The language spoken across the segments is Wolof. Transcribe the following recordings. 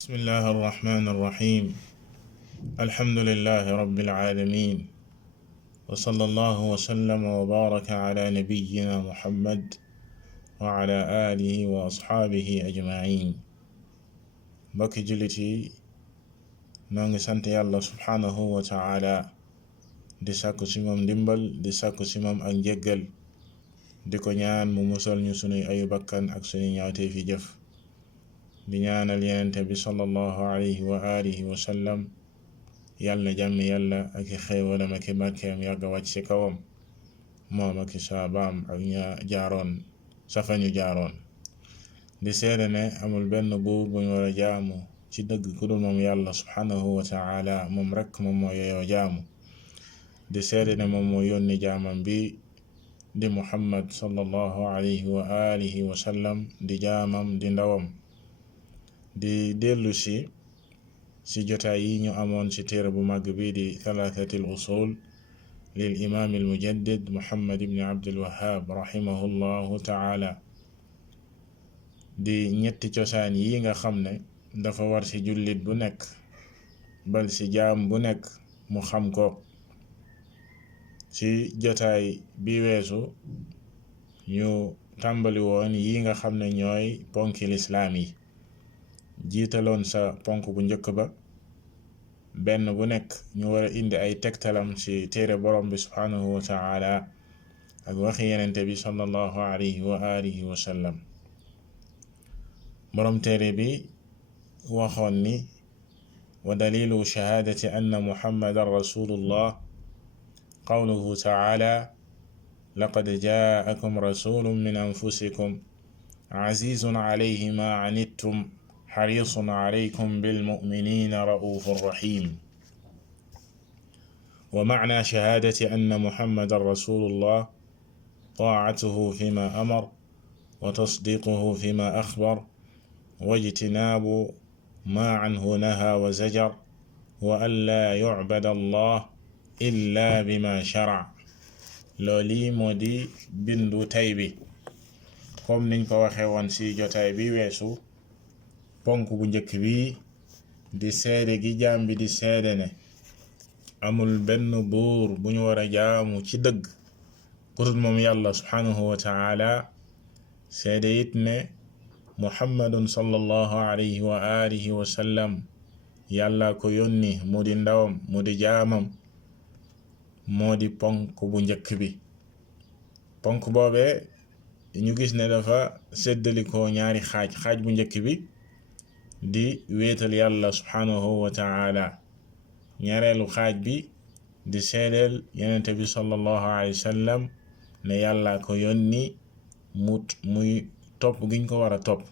بسم الله الرحمن الرحيم. الحمد لله رب العالمين، وصلى الله وسلم وبارك على نبينا محمد وعلى آله وأصحابه أجمعين. mbokki jullit yi noo ngi sant yàlla subhanahu wa ta'ala di sàkku ci moom ndimbal, di sàkku ci moom ak njéggal, di ko ñaan mu musal ñu sunuy ayu bakkan ak sunuy ñaawtee fi jëf, di ñaanal yenente bi sallallahu alayhi wa alihi wa sallam yàlla jàmmi yàlla ak xéewalam ak barkeem yàgga wàcc ci kawam moom ak saabaam ak ña jaaroon safañu jaaroon. di seede ne amul benn buur bu ñu war a jaamu ci dëgg ku dul moom yàlla subhanahu wa ta'ala, moom rekk moom moo yeyoo jaamu. di seede ne moom moo yónni jaamam bi di muhammad sallallahu alayhi wa alihi wa sallam di jaamam di ndawam. di dellu ci jotaay yi ñu amoon ci téere bu màgg bi di thalathatil usul lil imaam al mujaddid muhammad ibn abdul wahhab rahimahullahu ta'ala. di ñetti cosaan yi nga xam ne dafa war ci jullit bu nekk, bal ci jaam bu nekk mu xam ko. ci jotaay bi weesu ñu tàmbali woon yi nga xam ne ñooy ponki lislaam yi, jiitaloon sa ponk bu njëkk ba benn bu nekk ñu war a indi ay tegtalam ci téere borom bi subhanahu wa ta'ala ak waxi yenente bi sallallahu alayhi wa alihi wa sallam. borom téere bi waxoon ni wa dalilu shahaadati anna muhammadan rasulullah qawluhu ta'ala laqad ja'akum rasulun min anfusikum azizun alayhi ma anittum harisun alaykum bilmu'minina ra'ufun rahim. wa ma'na shahaadati anna muhammadan rasulullah ta'atuhu fima amar wa tasdiquhu fima akhbar wajtinaabu maa anhu naha wa zajar wa an laa yucbada allah illa bima sharac. loolu moo di bindu tay bi. comme niñ ko waxe woon ci jotaay bi weesu, ponk bu njëkk bi di seede gi jaam bi di seede ne amul benn buur bu ñu war a jaamu ci dëgg ku dul moom yàlla subhanahu wa ta'ala, seede it ne muhammadun sallallahu alayhi wa alihi wa sallam yàlla ko yónni mu di ndawam mu di jaamam, moo di ponk bu njëkk bi. ponk boobee ñu gis ne dafa séddalikoo ñaari xaaj bu njëkk bi di wéetal yàlla subhanahu wa ta'ala, ñaareelu xaaj bi di seedeel yenente bi sallallahu alayhi wa sallam ne yàlla ko yónni muy topp giñ ko war a topp.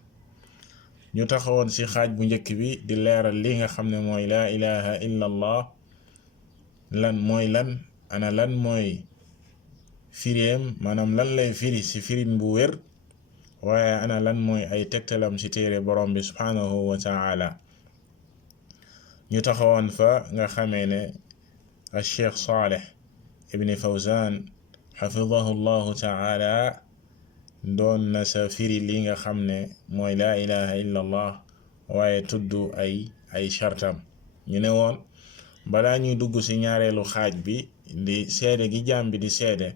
ñu taxawoon ci xaaj bu njëkk bi di leeral li nga xam ne mooy laa ilaha illa allah lan mooy firéem, maanaam lan lay firi ci firin bu wér, waaye ana lan mooy ay tegtalam ci téere borom bi subhanahu wa ta'ala. ñu taxawoon fa nga xamee ne al cheikh Saleh ibn Fawzan xafidahu llahu ta'ala doon na sa firi li nga xam ne mooy laa ilaha illa allah, waaye tudd ay shartam. ñu ne woon balaa ñuy dugg ci ñaareelu xaaj bi di seede gi jaam bi di seede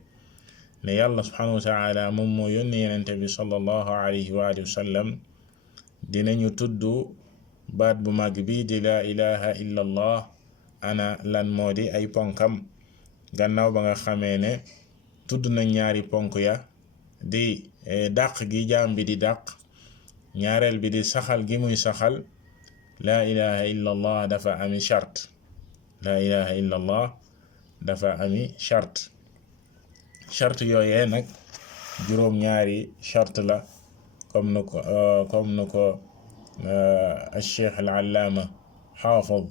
ne yàlla subhanahu wa ta'ala moom moo yónni yenente bi sallallahu alayhi wa sallam, dinañu tudd baat bu mag bi di laa ilaha illa allah ana lan moo di ay ponkam. gannaaw ba nga xamee ne tudd na ñaari ponk ya di dàq gi jaam bi di dàq, ñaareel bi di saxal gi muy saxal. laa ilaha illa allah dafa ami chart. laa ilaha illa allah dafa ami chart. chart yooyee nag juróom ñaari chart la, comme nu ko al cheikh al allaama xaafid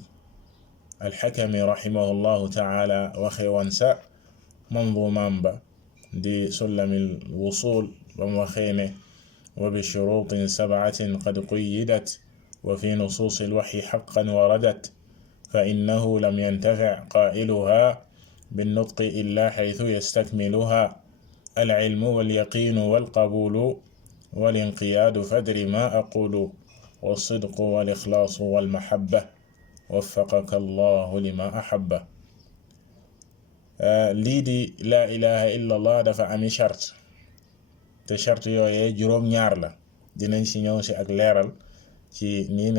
al xakami rahimahullahu ta'ala waxe woon sa manzumaam ba di sullamil wusul bam waxee ne wa bi shuruutin sab'atin qad quyyidat wa fi nusuusi alwahyi haqqan waradat fa innahu lam yantafi' qaa'iluha binnutqi illa haythu yastakmiluha alilmu walyaqiinu walqabuulu walinqiyaadu fadri ma aqulu والصدق والإخلاص والمحبة وفقك الله لما أحب. lii di laa ilaha illa allah dafa ami charte te charte yooyee juróom ñaar la, dinañ si ñëw si ak leeral ci nii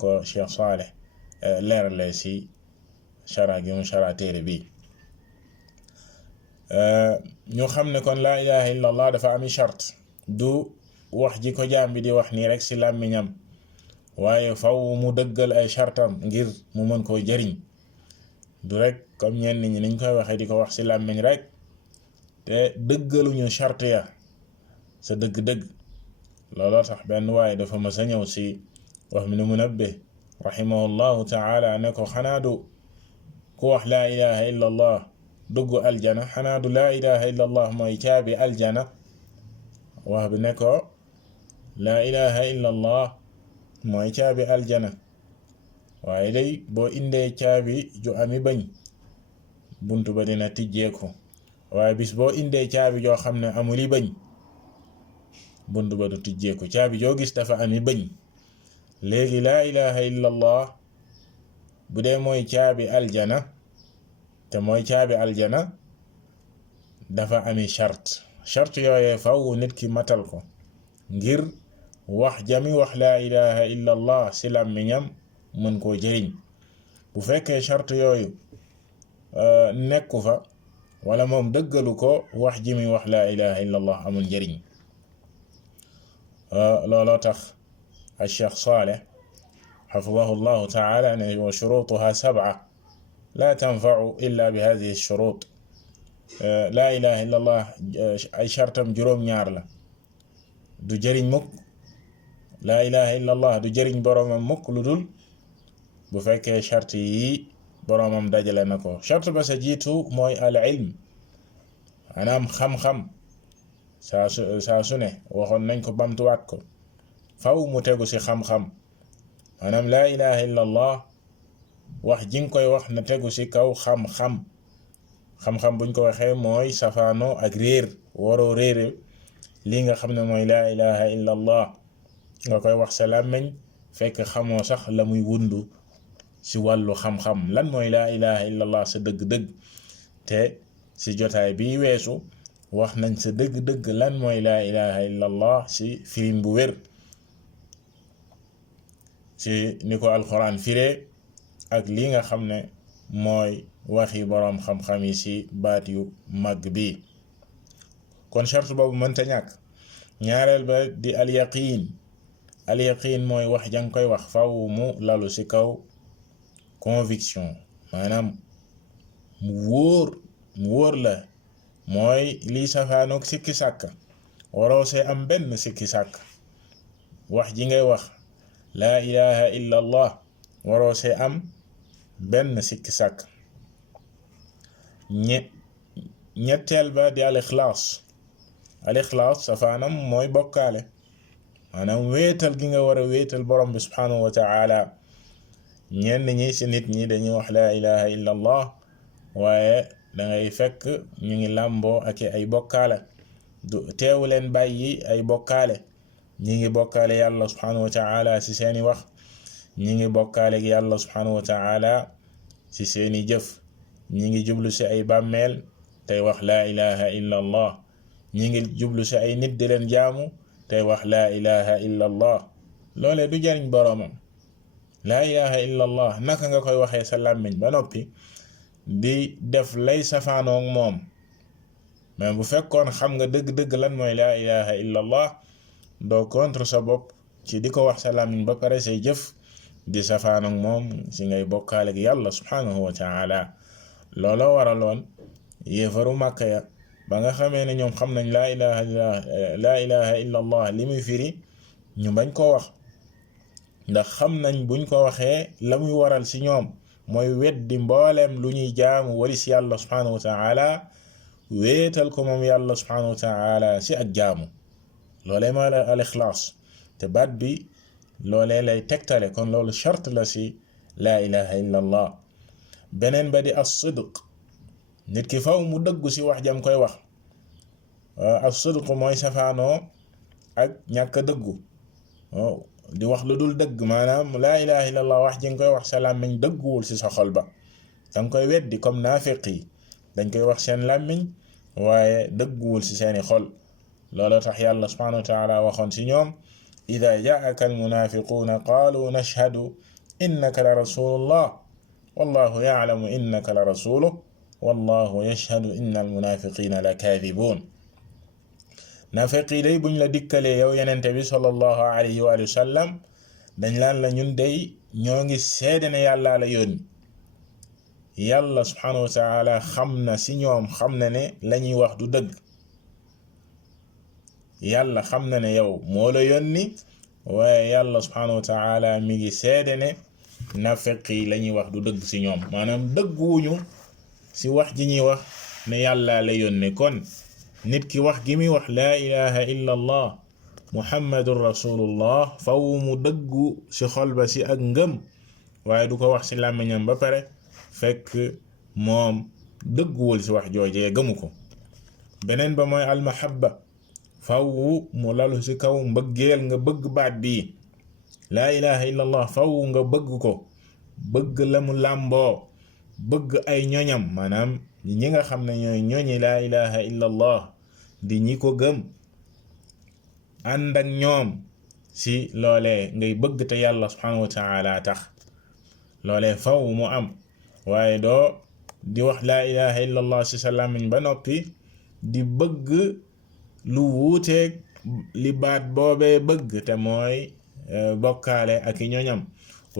ko Cheikh Saleh leerale si chara gi mu chara téere bi. ñu xam ne kon laa ilaha illa allah dafa ami charte, du wax ji ko jaam bi di wax nii rek si làmmiñam, waaye faw mu dëggal ay chartam ngir mu mën koo jëriñ. du rek comme ñenn ñi niñ koy waxee di ko wax ci làmmiñ rek te dëggaluñu charte ya sa dëgg-dëgg. looloo tax benn waaye dafa mas a ñëw ci wax mi nu Munabbih rahimahullahu taala ne ko xanaa du ku wax laa ilaha illa allah dugg aljana, xanaa du laa ilaha illa allah mooy caabi aljana. wax bi ne ko laa ilaha illa allah mooy caabi aljana, waaye day boo indee caabi ju ami bañ buntu ba dina tijjeeku, waaye bis boo indee caabi joo xam ne amuli bañ buntu ba du tijjeeku. caabi joo gis dafa ami bañ. léegi laa ilaha illa allah bu dee mooy caabi aljana, te mooy caabi aljana dafa ami charte yooyee faw nit ki matal ko ngir wax jami wax laa ilaha illa allah si làmmiñam mën koo jëriñ. bu fekkee charte yooyu nekku fa wala moom dëggalu ko, wax ji mi wax laa ilaha illa allah amul njëriñ. looloo tax al Cheikh Saleh xafidahu llahu taala ne wa shurutuha sab'a la tanfa'u illa bi hadihi shurut. laa ilaha illa allah ay chartam juróom ñaar la, du jëriñ mukk. laa ilaha illa allah du jëriñ boroomam mukk lu dul bu fekkee charte yi boroomam dajale na ko. charte ba sa jiitu mooy al ilm, maanaam xam-xam. saa su ne waxoon nañ ko bamtuwaat ko, faw mu tegu ci xam-xam. maanaam laa ilaha illa allah wax ji nga koy wax na tegu ci kaw xam-xam. xam-xam buñ ko waxee mooy safaano ak réer. waroo réere lii nga xam ne mooy laa ilaha illa allah nga koy wax sa làmmiñ fekk xamoo sax la muy wundu ci wàllu xam-xam. lan mooy laa ilaha illa allah sa dëgg-dëgg, te ci jotaay bi weesu wax nañ sa dëgg-dëgg lan mooy laa ilaha illa allah ci firim bu wér, ci ni ko alquran firee ak lii nga xam ne mooy waxi boroom xam-xam yi ci baat yu màgg bi. kon charte boobu mënta ñàkk. ñaareel ba di al yaqin mooy wax jang koy wax faw mu lalu ci kaw conviction, maanaam mu wóor la, mooy lii safaanoog sikki sàkk. waroo see am benn sikki sàkk. wax ji ngay wax laa ilaha illa allah waroo see am benn sikki sàkk. ñetteel ba di al ixlaas safaanam mooy bokkaale, maanaam wéetal gi nga war a wéetal borom bi subhanahu wa ta'ala. ñenn ñi ci nit ñi dañuy wax laa ilaha illa allah waaye dangay fekk ñu ngi làmboo ak ay bokkaale. teewu leen bàyyi ay bokkaale. ñi ngi bokkaale yàlla subhanahu wa ta'ala ci seeni wax, ñi ngi bokkaale yàlla subhanahu wa ta'ala ci seeni jëf. ñi ngi jublu ci ay bàmmeel tey wax laa ilaha illa allah. ñi ngi jublu ci ay nit di leen jaamu tey wax laa ilaha illa allah. loolee du jariñ boroomam. laa ilaha illa allah naka nga koy waxee sa làmmiñ ba noppi di def lay safaanoog moom. mais bu fekkoon xam nga dëgg-dëgg lan mooy laa ilaha illa allah, doo contre sa bopp ci di ko wax sa làmmiñ ba pare say jëf di safaanoog moom, si ngay bokkaale ak yàlla subhanahu wa ta'ala. looloo waraloon yéefaru màkka ya ba nga xamee ne ñoom xam nañ laa ilaha illa allah li muy firi, ñu bañ koo wax, ndax xam nañ buñ ko waxee la muy waral ci ñoom mooy weddi mbooleem lu ñuy jaamu walis yàlla subhanahu wa ta'ala, wéetal ko moom yàlla subhanahu wa ta'ala ci ak jaamu. loolee mooy al ixlaas, te baat bi loolee lay tegtale. kon loolu charte la ci laa ilaha illa allah. beneen ba di as-sidq, nit ki faw mu dëggu ci wax jam koy wax. as-sidq mooy safaanoo ak ñàkk a dëggu. di wax lu dul dëgg maanaam laa ilaha illallah wax ji nga koy wax sa làmmiñ dëgguwul ci sa xol ba danga koy weddi comme naafiq yi dañ koy wax seen làmmiñ waaye dëgguwul ci seeni xol loolu tax yàlla subhanahu wa taala waxoon ci ñoom ida jaaka almunafiquuna qaalu nashhadu innaka la rasulullah wallahu ya'lamu innaka la rasuluh wallahu yashhadu inna almunafiqina la kaadibun naafiq yi day buñ la dikkalee yow yenente bi sallallahu alayhi wa sallam dañ laan la ñun day ñoo ngi seede ne yàlla la yónni yàlla subhanahu wa taala xam na ci ñoom xam na ne lañuy wax du dëgg yàlla xam na ne yow moo la yónni waaye yàlla subhanahu wa taala mi ngi seede ne naafiq yi lañuy wax du dëgg ci ñoom maanaam dëgguwuñu ci wax ji ñuy wax ne yàlla la yónni kon nit ki wax gi muy wax laa ilaha illa allah muhammadun rasulullah faw mu dëggu ci xol ba ci ak ngëm waaye du ko wax ci làmmiñam ba pare fekk moom dëgguwul ci wax joojee gëmu ko beneen ba mooy almahabba faw mu lalu ci kaw mbëggeel nga bëgg baat bii laa ilaha illa allah faw nga bëgg ko bëgg la mu làmboo bëgg ay ñoñam maanaam ñi nga xam ne ñooy ñoñi laa ilaha illa allah di ñi ko gëm ànd ak ñoom ci loolee ngay bëgg te yàlla subhanahu wa taala tax loolee faw mu am waaye doo di wax laa ilaha illa allah ci sa làmmiñ ba noppi di bëgg lu wuuteeg li baat boobee bëgg te mooy bokkaale ak i ñoñam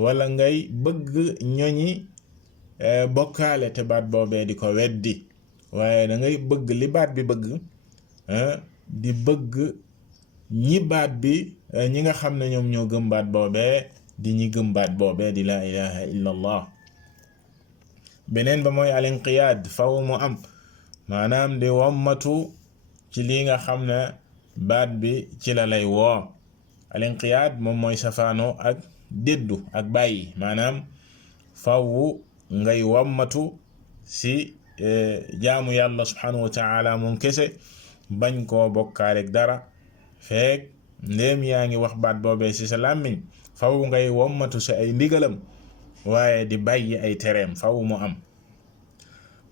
wala ngay bëgg ñoñi bokkaale te baat boobee di ko weddi waaye da ngay bëgg li baat bi bëgg di bëgg ñi baat bi ñi nga xam ne ñoom ñoo gëm baat boobee di ñi gëm baat boobee di laa ilaha illa allah beneen ba mooy al inqiyaad faw mu am maanaam di wommatu ci lii nga xam ne baat bi ci la lay woo al inqiyaad moom mooy safaano ak déddu ak bàyyi maanaam faw ngay wommatu ci jaamu yàlla subhanahu wa taala moom kese bañ koo bokkaaleeg dara feek ndéem yaa ngi wax baat boobee ci sa làmmiñ faw ngay wommatu ci ay ndigalam waaye di bàyyi ay tereem faw mu am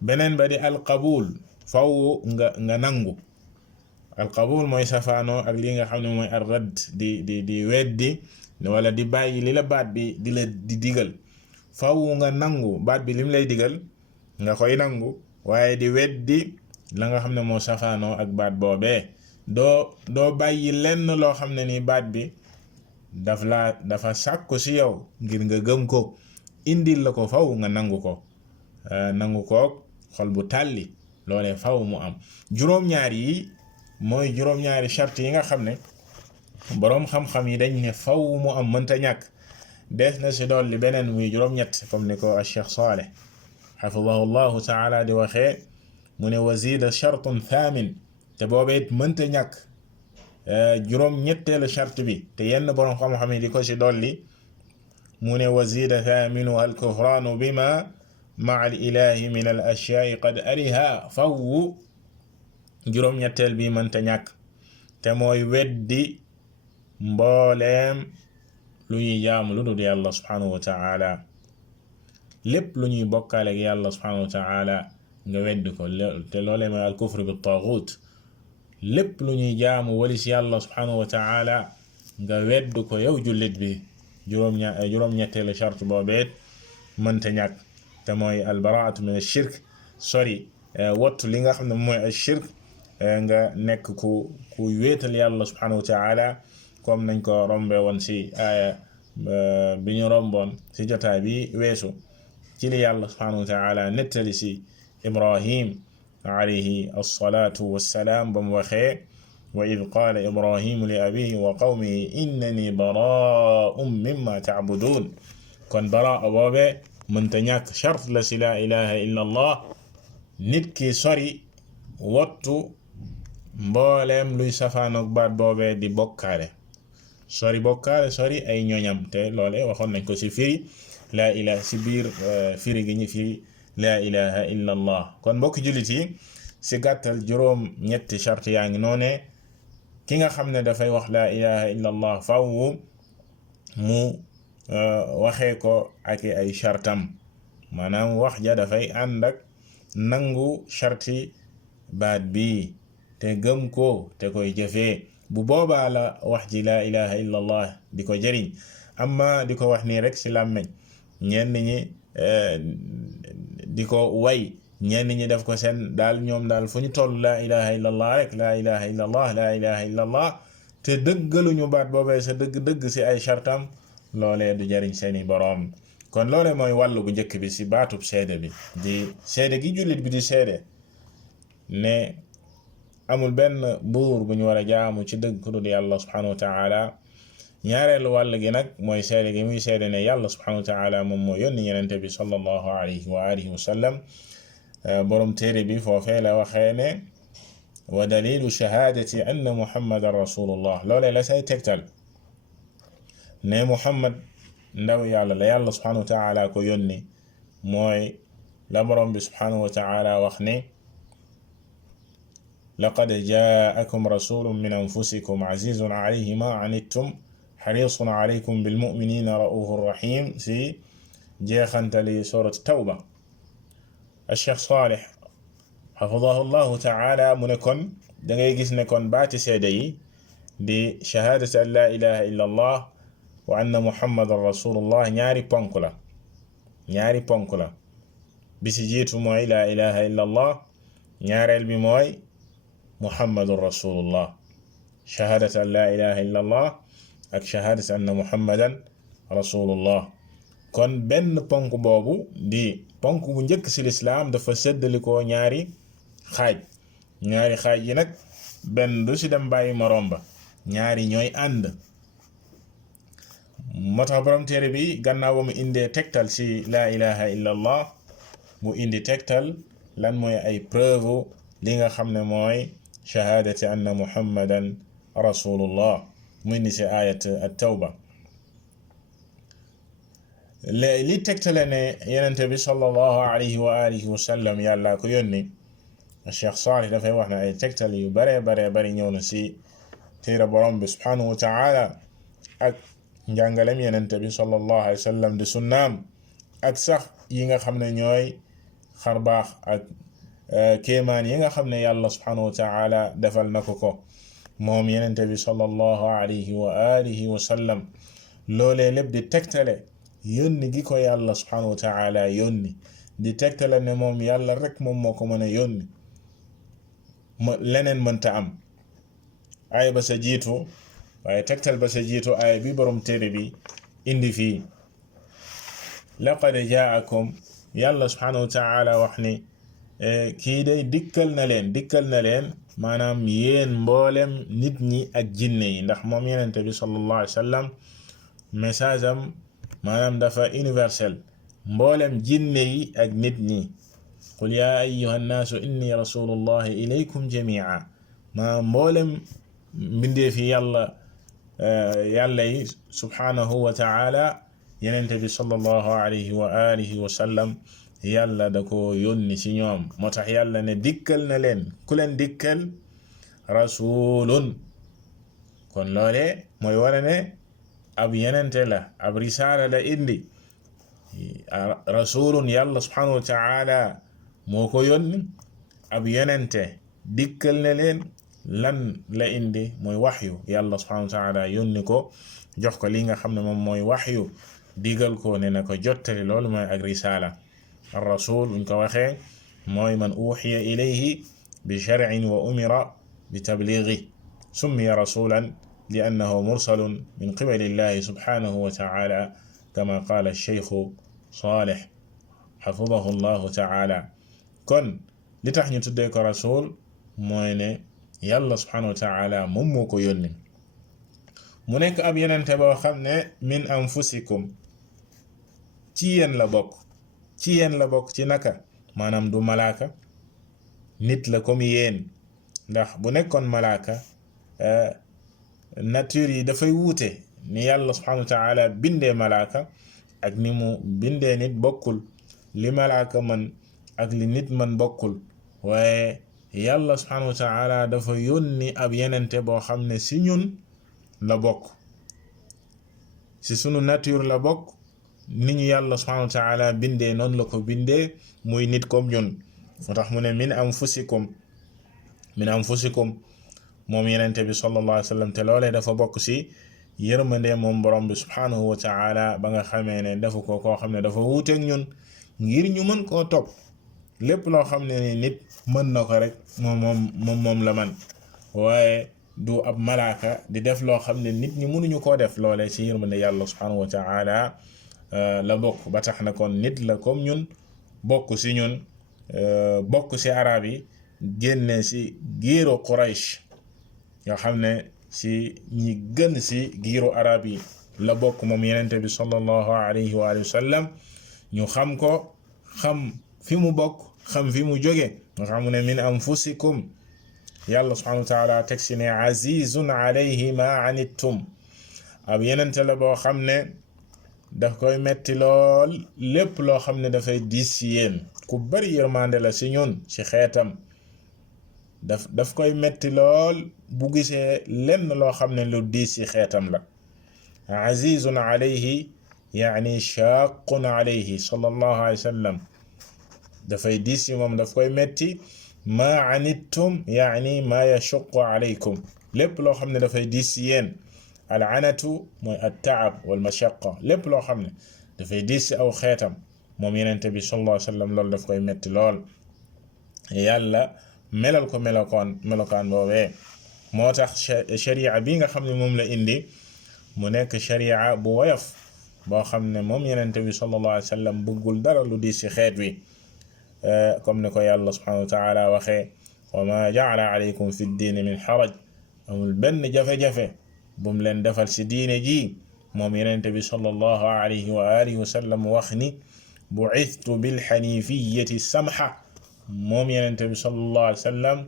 beneen ba di alqabul faw nga nangu alqabul mooy safaanoo ak li nga xam ne mooy ar radd di weddi wala di bàyyi li la baat bi di la di digal faw nga nangu baat bi lim lay digal nga koy nangu waaye di weddi la nga xam ne moo safaanoo ak baat boobee doo bàyyi lenn loo xam ne ni baat bi dafa sàkku ci yow ngir nga gëm ko indil la ko faw nga nangu ko nangu koog xol bu tàlli loolee faw mu am juróom-ñaar yi mooy juróom-ñaari charte yi nga xam ne boroom xam-xam yi dañ ne faw mu am mënta ñàkk des na ci dolli beneen muy juróom-ñett comme ni ko Cheikh Saleh xafidahu llahu taala di waxee mu ne wazida chartun thamin te boobee it mënta ñàkk juróom-ñetteelu charte bi te yenn boroom xam-xam yi di ko ci dolli mu ne wazida thaminu alkufraanu bima maa al ilahi min al ashyaai qad ariha faw juróom-ñetteel bi mënta ñàkk te mooy weddi mbooleem lu ñuy jaamu lu dul yàlla subhanahu wa taala lépp lu ñuy bokkaale ak yàlla subhanahu wa taala nga weddi ko te loolee mooy al kufr bi taagut lépp lu ñuy jaamu walis yàlla subhanahu wa taala nga weddi ko yow jullit bi juróom-ñetteelu charte boobeet mënta ñàkk te mooy al baraatu min ash-shirk sori wattu li nga xam ne mooy ash-shirk nga nekk ku wéetal yàlla subhanahu wa taala comme nañ ko rombe woon ci aaya bi ñu romboon ci jotaay bi weesu ci li yàlla subhanahu wa taala nettali ci Ibrahim alayhi assalatu wassalaam ba mu waxee wa id qaala Ibrahimu li abihi wa qawmihi innani baraa'un mimma ta'budun kon baraa boobe mënta ñàkk chart la ci laa ilaha illa allah nit ki sori wattu mbooleem luy safaanoog baat boobee di bokkaale sori ay ñoñam te loole waxoon nañ ko ci firi laa ilaha ci biir firi gi ñu firi laa ilaha illa allah kon mbokk jullit yi ci gàttal juróom ñetti charte yaa ngi noone ki nga xam ne dafay wax laa ilaha illa allah faw mu waxee ko ak ay shartam maanaam wax ja dafay ànd ak nangu sharti baat bi te gëm ko te koy jëfee bu boobaa la wax ji laa ilaha illa allah di ko jëriñ amma di ko wax nii rek ci làmmeñ ñenn ñi di ko way ñenn ñi def ko seen daal ñoom daal fu ñu toll laa ilaha illa allah rek laa ilaha illa allah laa ilaha illa allah te dëggaluñu baat boobee sa dëgg-dëgg ci ay shartam loolee du jariñ seeni boroom kon loolee mooy wàllu bu njëkk bi ci baatub seede bi di seede gi jullit bi di seede ne amul benn buur bu ñu war a jaamu ci dëgg ku dul yàlla subhanahu wa taala ñaareelu wàll gi nag mooy seede gi muy seede ne yàlla subhanahu wa taala moom moo yónni yenente bi sallallahu alayhi wa alihi wa sallam borom téere bi foofee la waxee ne wa dalilu shahaadati anna muhammadan rasulullah loolee la say tegtal ne muhammad ndaw yàlla la yàlla subhanahu wa taala ko yónni mooy la borom bi subhanahu wa taala wax ne laqad jaakum rasulun min anfusikum azizun alayhi ma anittum xarisun alaykum bilmuminina raufur rahim si jeexantali surat tawba Cheikh Salih xafidahu llahu taala mu ne kon da ngay gis ne kon baati seede yi di shahaadati an laa ilaha illa allah wa anna muhammadan rasulullah ñaari ponk la bi si jiitu mooy laa ilaha illa allah ñaareel bi mooy muhammadun rasulullah shahaadati an laa ilaha illa allah ak shahaadati anna muhammadan rasulullah kon benn ponk boobu di ponk bu njëkk ci lislaam dafa séddalikoo ñaari xaaj yi nag benn du ci dem bàyyi moroom ba ñaari ñooy ànd moo tax borom téere bi gannaaw ba mu indee tegtal ci laa ilaha illa allah mu indi tegtal lan mooy ay preuve li nga xam ne mooy shahaadati anna muhammadan rasulullah mu indi ci ayat at-tawba li tegtale ne yenente bi sallallahu alayhi wa alihi wa sallam yàlla ko yónni Cheikh Salih dafay wax ne ay tegtal yu bare bari ñëw na ci téere borom bi subhanahu wa taala ak njàngalem yenente bi sallallahu alayhi wa sallam di sunnaam ak sax yi nga xam ne ñooy xarbaax ak kéemaan yi nga xam ne yàlla subhanahu wa taala defal na ko moom yenente bi sallallahu alayhi wa alihi wa sallam loolee lépp di tegtale yónni gi ko yàlla subhanahu wa taala yónni di tegtale ne moom yàlla rek moom moo ko mën a yónni leneen mënta am ay ba sa jiitu waaye tegtal ba sa jiitu ay bi borom téere bi indi fii laqad jaakum yàlla subhanahu wa taala wax ni kii day dikkal na leen maanaam yéen mboolem nit ñi ak jinne yi ndax moom yenente bi sallallahu alayhi wa sallam message am maanaam dafa universel mboolem jinne yi ak nit ñi qul yaa ayyuha nnaasu inni rasulullahi ilaykum jamia maanaam mboolem mbindeef yi yàlla yi subhanahu wa taala yenente bi sallallahu alayhi wa alihi wa sallam yàlla da ko yónni ci ñoom moo tax yàlla ne dikkal na leen ku leen dikkal rasulun kon loole mooy wane ne ab yenente la ab risaala la indi rasulun yàlla subhanahu wa taala moo ko yónni ab yenente dikkal na leen lan la indi mooy waxyu yàlla subhanahu wa taala yónni ko jox ko li nga xam ne moom mooy waxyu digal ko ne na ko jottali loolu mooy ak risaala ar rasul buñ ko waxee mooy man uxiya ilayhi bi shar'in wa umira bi tablighi summiya rasulan li annahu mursalun min qibali llahi subhanahu wa taala kama qaala cheikhu Salih xafidahu llahu taala kon li tax ñu tuddee ko rasul mooy ne yàlla subhanahu wa taala moom moo ko yónni mu nekk ab yenente boo xam ne min anfusikum ci yéen la bokk ci naka maanaam du malaaka nit la comme yéen ndax bu nekkoon malaaka nature yi dafay wuute ni yàlla subhanahu wa taala bindee malaaka ak ni mu bindee nit bokkul li malaaka man ak li nit man bokkul waaye yàlla subhanahu wa taala dafa yónni ab yenente boo xam ne si ñun la bokk si sunu nature la bokk ni ñu yàlla subhanahu wa taala bindee noonu la ko bindee muy nit comme ñun moo tax mu ne min anfusikum moom yenente bi sallallahu alayhi wa sallam te loolee dafa bokk si yërmande moom borom bi subhanahu wa taala ba nga xamee ne dafa ko koo xam ne dafa wuuteeg ñun ngir ñu mën koo topp lépp loo xam ne ni nit mën na ko rek moom la man waaye du ab malaaka di def loo xam ne nit ñi mënuñu koo def loolee ci yërmande yàlla subhanahu wa taala la bokk ba tax na kon nit la comme ñun bokk ci ñun bokk ci arab yi génne ci giiru Quraysh nga xam ne ci ñi gën ci giiru arab yi la bokk moom yenente bi sallallahu alayhi wa sallam ñu xam ko xam fi mu bokk xam fi mu jóge nga xam ne min anfusikum yàlla subhanahu wa taala teg ci ne azizun alayhi ma anittum ab yenente la boo xam ne daf koy metti lool lépp loo xam ne dafay diis ci yéen ku bari yërmande la ci ñun ci xeetam daf koy metti lool bu gisee lenn loo xam ne lu diis ci xeetam la azizun alayhi yaani shaqun alayhi sallallahu alayhi wa sallam dafay diis ci moom daf koy metti ma anittum yaani ma yashuqu alaykum lépp loo xam ne dafay diis ci yéen al anatu mooy at taab wal mashaqa lépp loo xam ne dafay diis ci aw xeetam moom yenente bi sallallahu alayhi wa sallam loolu daf koy metti lool yàlla melal ko melokaan boobee moo tax sharia bi nga xam ne moom la indi mu nekk sharia bu woyof boo xam ne moom yenente bi sallallahu alayhi wa sallam bëggul dara lu diis ci xeet wi comme ni ko yàlla subhanahu wa taala waxee wa ma jaala alaykum fi ddiini min xaraj amul benn jafe-jafe bu mu leen defal ci diine ji moom yenente bi sallallahu alayhi wa alihi wa sallam wax ni bu'ithtu bil hanifiyati samha moom yenente bi sallallahu alayhi wa sallam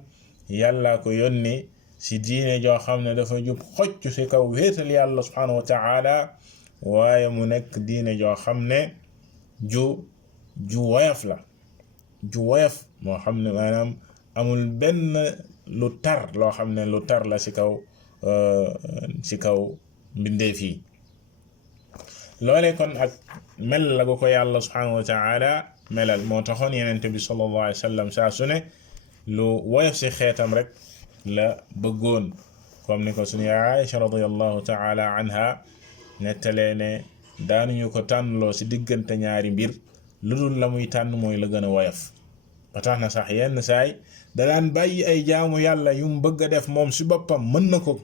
yàlla ko yónni ci diine joo xam ne dafa jub xocc ci kaw wéetal yàlla subhanahu wa taala waaye mu nekk diine joo xam ne ju woyof la ju woyof moo xam ne maanaam amul benn lu tar loo xam ne lu tar la ci kaw mbindeef yi loolee kon ak mel la gu ko yàlla subhanahu wa taala melal moo taxoon yenente bi sallallahu alayhi wa sallam saa su ne lu woyof ci xeetam rek la bëggoon comme ni ko suñu Aïcha radiyallahu taala anha nettalee ne daanuñu ko tànnloo ci diggante ñaari mbir lu dul la muy tànn mooy la gën a woyof ba tax na sax yenn saay da daan bàyyi ay jaamu yàlla yu mu bëgg a def moom ci boppam mën na ko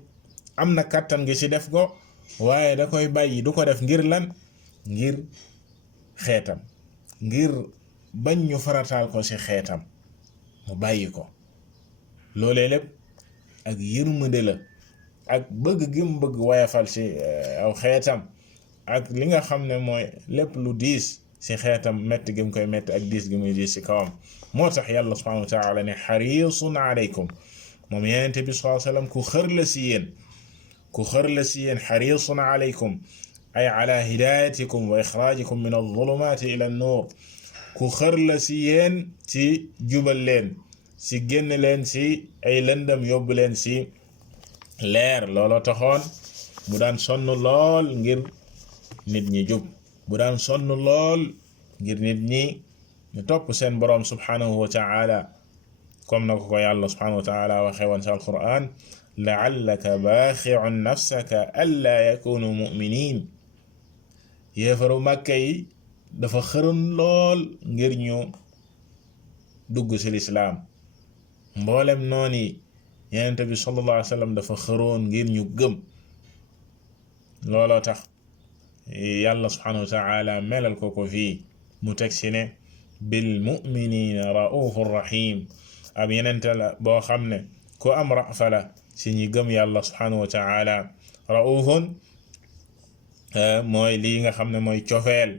am na kàttan gi ci def ko waaye da koy bàyyi du ko def ngir lan ngir xeetam ngir bañ ñu farataal ko ci xeetam mu bàyyi ko loolee lépp ak yërmande la ak bëgg gi mu bëgg woyafal ci aw xeetam ak li nga xam ne mooy lépp lu diis ci xeetam metti gi mu koy metti ak diis gi muy diis ci kawam moo tax yàlla subhanahu wa taala ne xarisun alaykum moom yenente bi sallallahu alayhi wa sallam ku xër la ci yéen xarisun alaykum ay ala hidayatikum wa ixrajikum min adh-dhulumati ila an-nur ku xër la ci yéen ci jubal leen ci génn leen ci ay lëndëm yóbbu leen ci leer looloo taxoon bu daan sonn lool ngir nit ñi jub bu daan sonn lool ngir nit ñi ñu topp seen boroom subhanahu wa ta'ala comme na ko yàlla subhanahu wa ta'ala waxee woon ci alquran la'allaka baaxi'un nafsaka allaa yakunu mu'minin yéefaru màkka yi dafa xëroon lool ngir ñu dugg ci lislaam mboolem noon yi yenente bi sallallahu alayhi wa sallam dafa xëroon ngir ñu gëm looloo tax yàlla subhanahu wa ta'ala melal ko fii mu teg ci ne bil mu'minina raufur rahim ab yenente la boo xam ne ku am rafa la ci ñi gëm yàlla subhanahu wa ta'ala raufun mooy lii nga xam ne mooy cofeel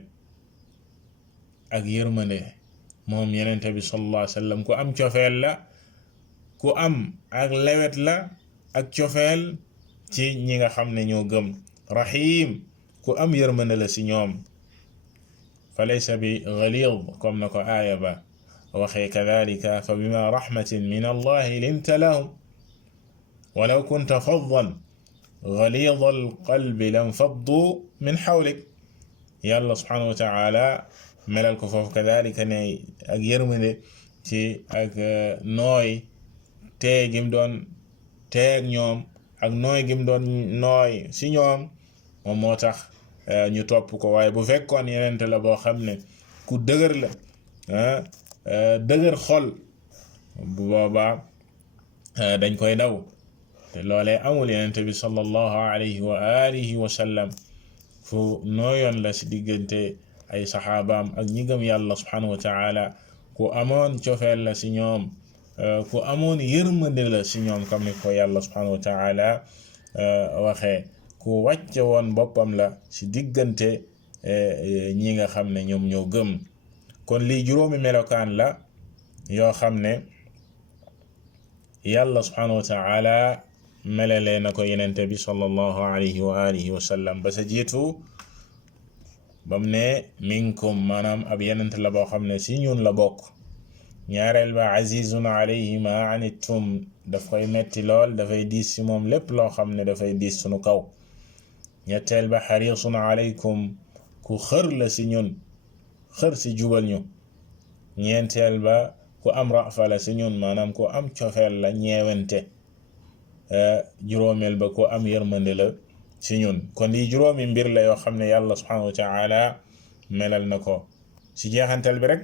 ak yërmande moom yenente bi sallallahu alayhi wa sallam ku am cofeel la ku am ak lewet la ak cofeel ci ñi nga xam ne ñoo gëm rahim ku am yërmande la ci ñoom fa laysa bi ghalid comme na ko aaya ba waxee kadhalika fa bima rahmatin min allahi linta lahum walaw kunta faddan ghalid alqalbi lanfaddu min hawlik yàlla subhanahu wa ta'ala melal ko foofu kadhalika ne ak yërmande ci ak nooy tee gim doon teeg ñoom ak nooy gim doon nooy si ñoom moom moo tax ñu topp ko. waaye bu fekkoon yenente la boo xam ne ku dëgër la dëgër xol bu boobaa dañ koy daw te loolee amul. yenente bi sallallahu alayhi wa alihi wa sallam fu nooyoon la si diggante ay saxaabaam ak ñi gëm yàlla subhanahu wa ta'ala ku amoon cofeel la si ñoom ku amoon yërmande la si ñoom comme ni ko yàlla subhanahu wa ta'ala waxee ku wàcce woon boppam la si diggante ñi nga xam ne ñoom ñoo gëm. kon lii juróomi melokaan la yoo xam ne yàlla subhanahu wa ta'ala melalee na ko yenente bi sallallahu alayhi wa alihi wa sallam. ba sa jiitu bam ne minkum maanaam ab yenente la boo xam ne si ñun la bokk. ñaareel ba azizun alayhi ma anittum daf koy metti lool dafay diis si moom lépp loo xam ne dafay diis sunu kaw. ñetteel ba xarisun alaykum ku xër la si ñun xër si jubal ñu. ñeenteel ba ku am rafa la si ñun maanaam ku am cofeel la ñeewente. juróomeel ba ku am yërmande la si ñun. kon lii juróomi mbir la yoo xam ne yàlla subhanahu wa ta'ala melal na ko. si jeexantal bi rek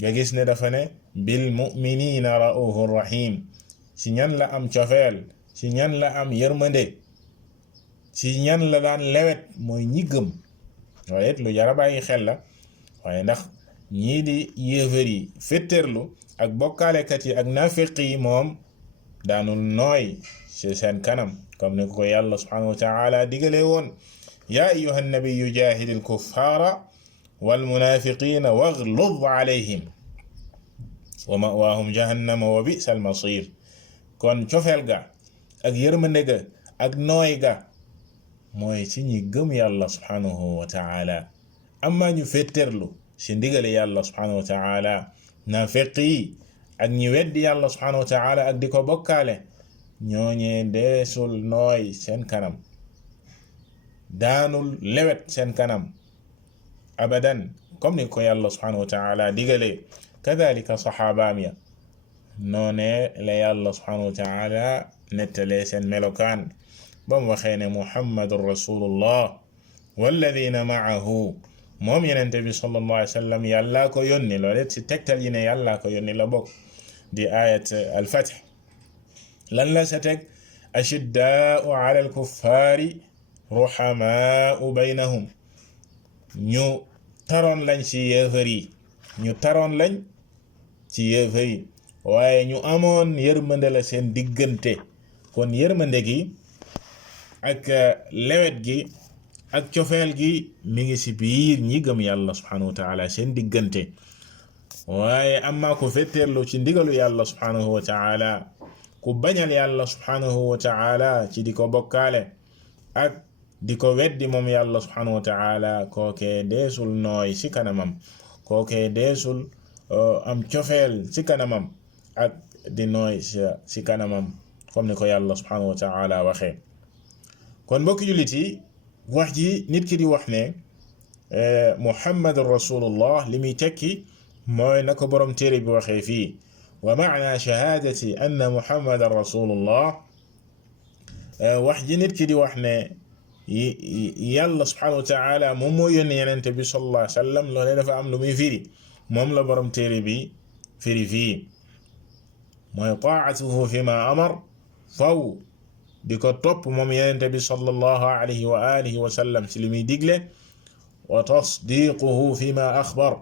nga gis ne dafa ne bil mu'minina ra'ufur rahim. si ñan la am cofeel si ñan la am yërmande si ñan la daan lewet mooy ñi gëm. waaye it lu jara bàyyi xel la waaye ndax ñii di yéefar yi fétterlu ak bokkaalekat yi ak nafiq yi moom daanul nooy ci seen kanam comme ni ko yàlla subhanahu wa ta'ala digalee woon ya ayyuha nabiyyu jahidil kuffara wal munafiqina waghluz alayhim wa ma'wahum jahannama wa bi'sal masir. kon cofeel ga ak yërmande ga ak nooy ga mooy ci ñi gëm yàlla subhanahu wa ta'ala. amma ñu fétterlu ci ndigale yàlla subhanahu wa ta'ala nafiq yi ak ñi weddi yàlla subhanahu wa ta'ala ak di ko bokkaale ñooñee deesul nooy seen kanam daanul lewet seen kanam abadan comme ni ko yàlla subhanahu wa ta'ala digale. kadhalika saxaabaam ya noone la yàlla subhanahu wa ta'ala nettalee seen melokaan bam waxee ne muhammadun rasulullah walladina ma'ahu moom yenente bi sallallahu alayhi wa sallam yàllaa ko yónni. loolet si tegtal yi ne yàllaa ko yónni la bokk di ayat al-Fath. lan la sa teg ashiddaa'u ala al-kuffaari ruhamaa'u baynahum. ñu taroon lañ ci yéefar yi ñu taroon lañ ci yéefar yi waaye ñu amoon yërmande la seen diggante. kon yërmande gi ak lewet gi ak cofeel gi mi ngi ci biir ñi gëm yàlla subhanahu wa ta'ala seen diggante. waaye amma ku fetteerlu ci ndigalu yàlla subhanahu wa ta'ala ku bañal yàlla subhanahu wa ta'ala ci di ko bokkaale ak di ko weddi moom yàlla subhanahu wa ta'ala kookee deesul nooy ci kanamam kookee deesul am cofeel ci kanamam ak di nooy ci kanamam comme ni ko yàlla subhanahu wa ta'ala waxee. kon mbokki jullit yi wax ji nit ki di wax ne muhammadur rasulullah li muy tekki mooy na ko borom téere bi waxee fii wa maana shahadati anna muhammadan rasulullah. wax ji nit ki di wax ne yàlla subhanahu wa ta'ala moom moo yónni yenente bi sallallahu alayhi wa sallam loolee dafa am lu muy firi moom la borom téere bi firi fii mooy taa'atuhu fi ma amar faw di ko topp moom yenente bi sallallahu alayhi wa alihi wa sallam ci li muy digle wa tasdiquhu fi ma axbar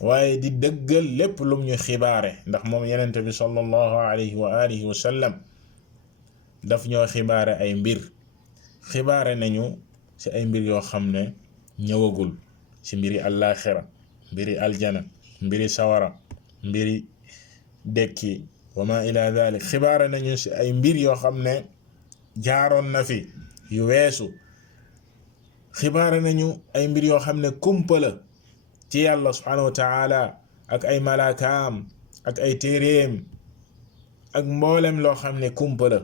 waaye di dëggal lépp lum ñu xibaare ndax moom yenente bi sallallahu alayhi wa alihi wa sallam daf ñoo xibaare ay mbir xibaare nañu ci ay mbir yoo xam ne ñëwagul ci mbiri àllaaxira mbiri aljana mbiri sawara mbiri dekki wa ma ila dhalik xibaare nañu ci ay mbir yoo xam ne jaaroon na fi yu weesu xibaare nañu ay mbir yoo xam ne kumpa la ci yàlla subhanahu wa ta'ala ak ay malaakaam ak ay téeréem ak mboolem loo xam ne kumpa la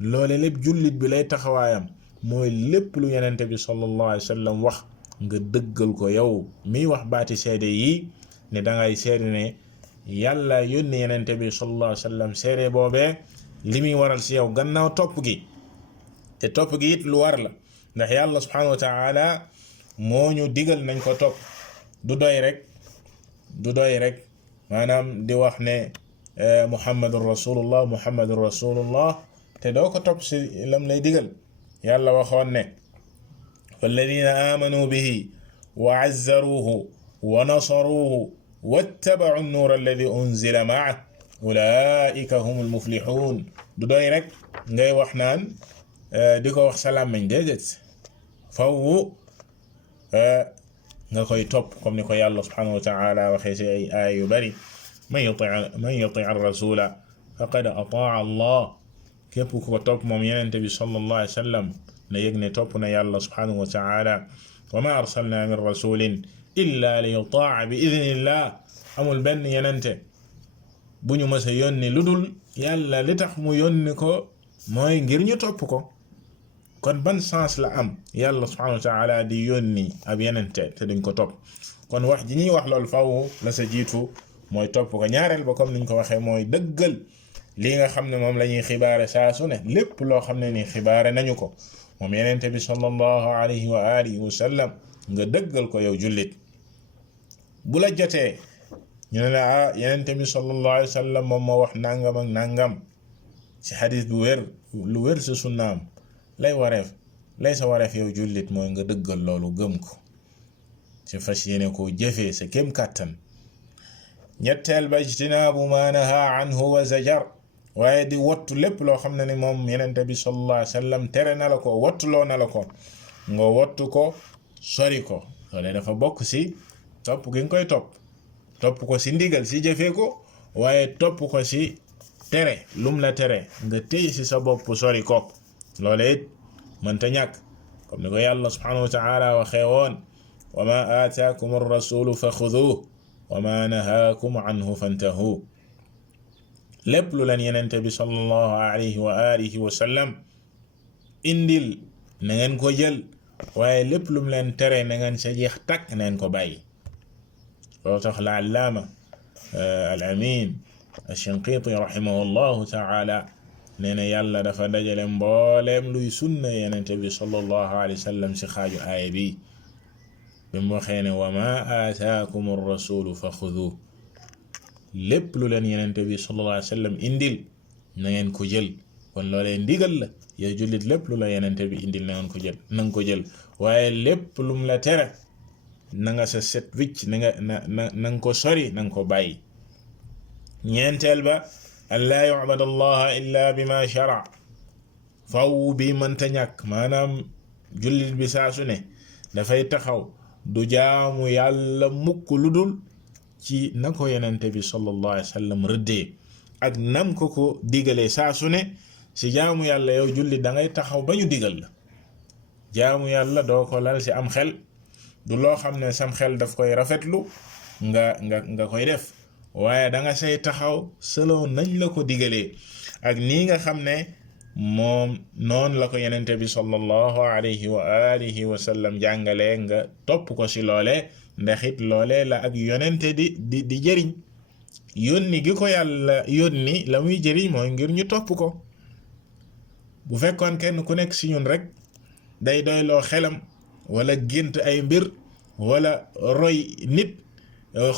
loole lépp jullit bi lay taxawaayam mooy lépp lu yenente bi sallallahu alayhi wa sallam wax nga dëggal ko yow miy wax baati seede yi ne dangay seede ne yàlla yónni yenente bi sallallahu alayhi wa sallam seede boobee li muy waral ci yow gannaaw topp gi te topp gi it lu war la ndax yàlla subhanahu wa taala moo ñu digal nañ ko topp du doy rek maanaam di wax ne muhammadun rasulullah te doo ko topp ci lam lay digal yàlla waxoon ne walladina amanu bihi wa azzaruhu wa nasaruhu wattaba'u an-nuura alladi unzila ma'ahu ulaa'ika humul muflihun du doy rek ngay wax naan di ko wax salaam mañ déedéet faw nga koy topp comme ni ko yàlla subhanahu wa ta'ala waxee ci ay aaya yu bari man yuti' ar-rasula faqad ata'a Allah képp ku ko topp moom yenente bi sallallahu alayhi wa sallam na yëg ne topp na yàlla subhanahu wa ta'ala wa ma arsalna min rasulin illa li yuta'a bi idhnillah amul benn yenente bu ñu mës a yónni lu dul yàlla li tax mu yónni ko mooy ngir ñu topp ko kon ban sens la am yàlla subhanahu wa ta'ala di yónni ab yenente te duñ ko topp kon wax ji ñuy wax loolu faw la sa jiitu mooy topp ko ñaareel ba comme niñ ko waxee mooy dëggal li nga xam ne moom la ñuy xibaare saa su ne lépp loo xam ne ni xibaare nañu ko moom yenente bi sallallahu alayhi wa alihi wa sallam nga dëggal ko yow jullit bu la jotee ñu ne la yenente bi sallallahu alayhi wa sallam moom moo wax nangam ak nangam ci xadis bu wér lu wér sa sunnaam lay sa wareef yow jullit mooy nga dëggal loolu gëm ko ci fas yéene koo jëfee sa kem kàttan ñetteel ba ijtinaabu ma naha anhu wa zajar waaye di wattu lépp loo xam ne ni moom yenente bi sallallahu alayhi wa sallam tere na la ko wattuloo na la ko nga wattu ko sori ko loole dafa bokk ci topp gi nga koy topp ko ci ndigal ci jëfee ko waaye topp ko ci tere lum la tere nga téy ci sa bopp sori ko loole it mënta ñàkk comme ni ko yàlla subhanahu wa ta'ala waxee woon wa ma aataakum ar-rasulu fa xuduuhu wa ma nahaakum anhu fantahu lépp lu leen yenente bi sallallahu alayhi wa alihi wa sallam indil na ngeen ko jël waaye lépp lu mu leen tere na ngeen sa jeex takk na ngeen ko bàyyi loolu tax la allaama al-amin ash-Shinqiti rahimahullahu ta'ala nee na yàlla dafa dajale mbooleem luy sunna yenente bi sallallahu alayhi wa sallam si xaaju aaya bi mu waxee ne wa ma aataakum ar-rasulu fa xuduuhu lépp lu leen yenente bi sallallahu alayhi wa sallam indil na ngeen ko jël kon loolee ndigal la yow jullit lépp lu la yenente bi indil na nga ko jël waaye lépp lu mu la tere na nga sa set wicc na nga ko sori na nga ko bàyyi ñeenteel ba an laa yu'bada allaha illa bima shara faw bi mënta ñàkk maanaam jullit bi saa su ne dafay taxaw du jaamu yàlla mukk lu dul ci na ko yenente bi sallallahu alayhi wa sallam rëddee ak nam ko digalee saa su ne si jaamu yàlla yow jullit da ngay taxaw ba ñu digal la jaamu yàlla doo ko lal si am xel du loo xam ne sam xel daf koy rafetlu nga koy def waaye da nga say taxaw selon nañ la ko digalee ak nii nga xam ne moom noonu la ko yenente bi sallallahu alayhi wa alihi wa sallam jàngalee nga topp ko si loole ndax it loole la ak yonente di jëriñ yónni gi ko yàlla yónni la muy jëriñ mooy ngir ñu topp ko bu fekkoon kenn ku nekk si ñun rek day doyloo xelam wala gént ay mbir wala roy nit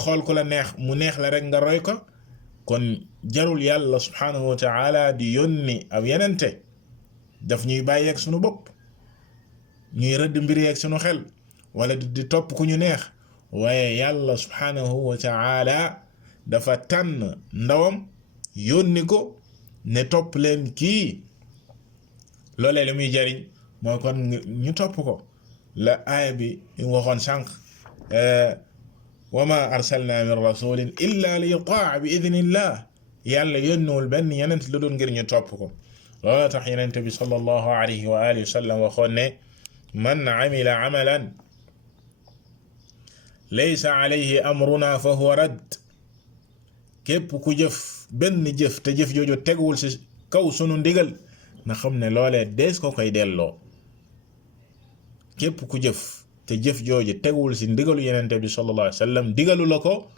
xool ku la neex mu neex la rek nga roy ko kon jarul yàlla subhanahu wa ta'ala di yónni ab yenente daf ñuy bàyyeeg sunu bopp ñuy rëdd mbir yeeg sunu xel wala di topp ku ñu neex waaye yàlla subhanahu wa ta'ala dafa tànn ndawam yónni ko ne topp leen kii loolee li muy jariñ mooy kon ñu topp ko la aaya bi waxoon sànq wa ma arsalna min rasulin illa li yutaa bi idnillah yàlla yónniwul benn yenent lu dul ngir ñu topp ko loolu tax yenent bi sallallahu alayhi wa alihi wa sallam waxoon ne man amila amalan laysa alayhi amruna fa huwa radd képp ku jëf benn jëf te jëf jooju teguwul ci kaw sunu ndigal na xam ne loolee dees ko koy delloo képp ku jëf te jëf jooju tegul ci ndigalu yenente bi sallallahu alayhi wa sallam digalu la ko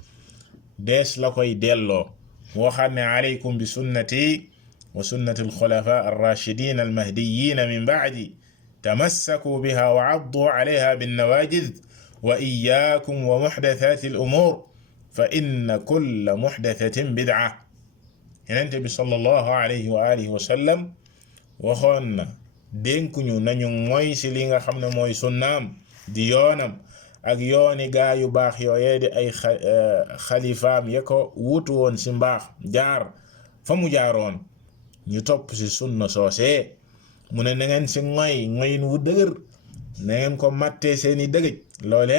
dees la koy delloo mu waxaat ne alaykum bi sunnati wa sunnati alxulafa arrachidin almahdiyin min ba'di tamassaku biha wa addu alayha binnawajid wa iyyakum wa muhdathati al umur fa inna kulla muhdathatin bid'a yenente bi sallallahu alayhi wa alihi wa sallam waxoon na dénkuñu nañu mooy ci li nga xam ne mooy sunnaam di yoonam ak yooni gaa yu baax yooyee di ay xalifaam ya ko wuutu woon ci mbaax jaar fa mu jaaroon ñu topp ci sunna soosee mu ne na ngeen ci ngoyin wu dëgër na ngeen ko màttee seeni dëgëj loole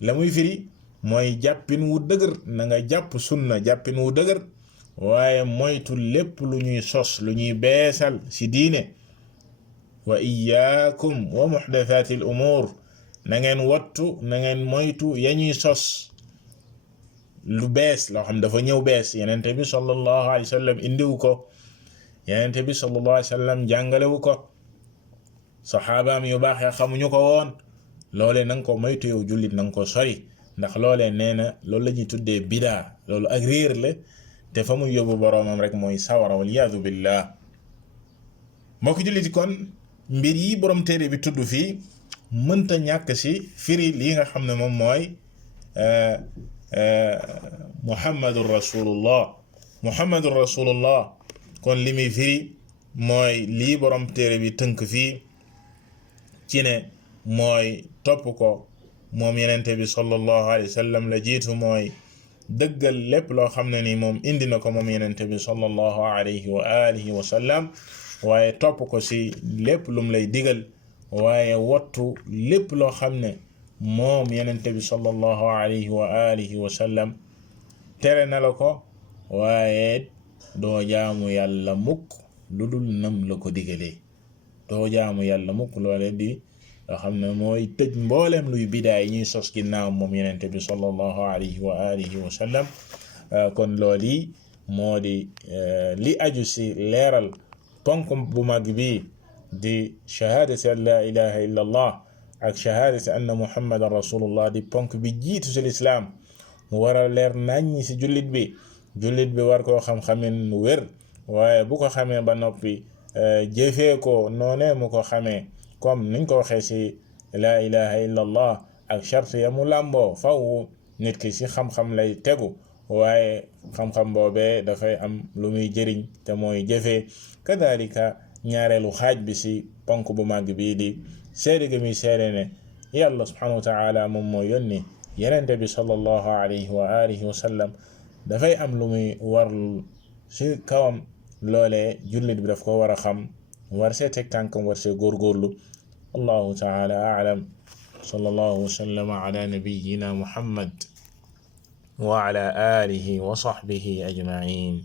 la muy firi mooy jàppin wu dëgër na nga jàpp sunna jàppin wu dëgër waaye moytu lépp lu ñuy sos lu ñuy beesal ci diine wa iyaakum wa muhdathati al umur na ngeen wattu na ngeen moytu ya ñuy sos lu bees loo xam dafa ñëw bees yenente bi sallallahu alayhi wa sallam indiwu ko yenente bi sallallahu alayhi wa sallam jàngalewu ko saxaabaam yu baax ya xamuñu ko woon loolee na nga ko moytu yow jullit na nga ko sori ndax loolee nee na loolu la ñuy tuddee bidaa loolu ak réer la te fa muy yóbbu boroomam rek mooy sawara waliyaadu billah mbokk jullit kon mbir yi borom téere bi tudd fii mënta ñàkk ci firi lii nga xam ne moom mooy muhammadun rasulullah kon li muy firi mooy lii borom téere bi tënk fii ci ne mooy topp ko moom yenente bi sallallahu alayhi wa sallam la jiitu mooy dëggal lépp loo xam ne ni moom indi na ko moom yenente bi sallallahu alayhi wa alihi wa sallam waaye topp ko ci lépp lum lay digal waaye wattu lépp loo xam ne moom yenente bi sallallahu alayhi wa alihi wa sallam tere na la ko waaye doo jaamu yàlla mukk lu dul nam la ko digalee doo jaamu yàlla mukk loole di loo xam ne mooy tëj mbooleem luy bidaay ñuy sos ginnaaw moom yenente bi sallallahu alayhi wa alihi wa sallam kon loolu yi moo di li aju ci leeral ponk bu mag bi di shahaadati an la ilaha illa allah ak shahaadati anna muhammadan rasulullah di ponk bi jiitu ci lislaam mu war a leer naññi ci jullit bi war koo xam-xamin mu wér waaye bu ko xamee ba noppi jëfee ko noonee mu ko xamee comme niñ ko waxee ci la ilaha illa allah ak charte ya mu làmboo faw nit ki ci xam-xam lay tegu waaye xam-xam boobee dafay am lu muy jëriñ te mooy jëfee kadalika ñaareelu xaaj bi ci ponk bu màgg bii di seede gi muy seede ne yàlla subhanahu wa taala moom moo yónni yenente bi sallallahu alayhi wa alihi wa sallam dafay am lu muy war ci kawam loolee jullit bi daf ko war a xam war see teg tànkam war see góorgóorlu allahu taala a'lam sallallahu wa sallama ala nabiyyina muhammad wa ala alihi wa sahbihi ajma'in